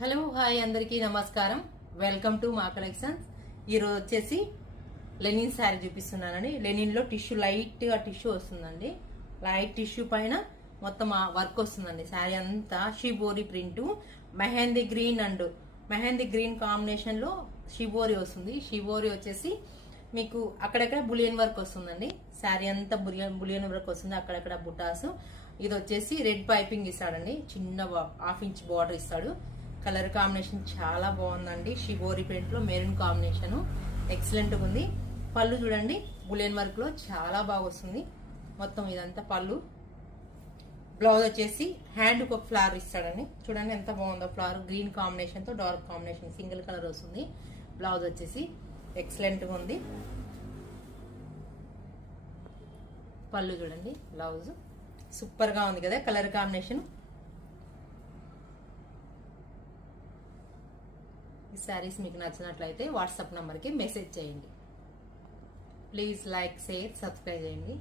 Hello hi అందరికీ నమస్కారం. Welcome to మా కలెక్షన్స్. ఈరోజు వచ్చేసి లెనిన్ శారీ చూపిస్తున్నానండి. లెనిన్ లో టిష్యూ లైట్ గా టిష్యూ వస్తుందండి. లైట్ టిష్యూ పైన మొత్తం వర్క్ వస్తుందండి. శారీ అంతా shibori print, mehndi green and mehndi green combination లో షిబోరి వస్తుంది. షిబోరి వచ్చేసి మీకు అక్కడక్కడ బులియన్ వర్క్ వస్తుందండి. శారీ అంతా బులియన్ వర్క్ వస్తుంది, అక్కడక్కడ బుటాస్. ఇది వచ్చేసి రెడ్ పైపింగ్ ఇస్తాడండి, చిన్న హాఫ్ ఇంచ్ బార్డర్ ఇస్తాడు. కలర్ కాంబినేషన్ చాలా బాగుందండి. షిబోరి ప్రింట్ లో మెరూన్ కాంబినేషన్ ఎక్సలెంట్ ఉంది. పళ్ళు చూడండి, బులియన్ వర్క్ లో చాలా బాగా వస్తుంది. మొత్తం ఇదంతా పళ్ళు. బ్లౌజ్ వచ్చేసి హ్యాండ్ ఒక ఫ్లవర్ ఇస్తాడండి. చూడండి ఎంత బాగుందో ఫ్లవర్, గ్రీన్ కాంబినేషన్ తో డార్క్ కాంబినేషన్ సింగిల్ కలర్ వస్తుంది. బ్లౌజ్ వచ్చేసి ఎక్సలెంట్ గా ఉంది. పళ్ళు చూడండి, బ్లౌజ్ సూపర్ గా ఉంది కదా కలర్ కాంబినేషన్. ఈ శారీస్ మీకు నచ్చినట్లయితే వాట్సాప్ నంబర్కి మెసేజ్ చేయండి. ప్లీజ్ లైక్, షేర్, సబ్స్క్రైబ్ చేయండి.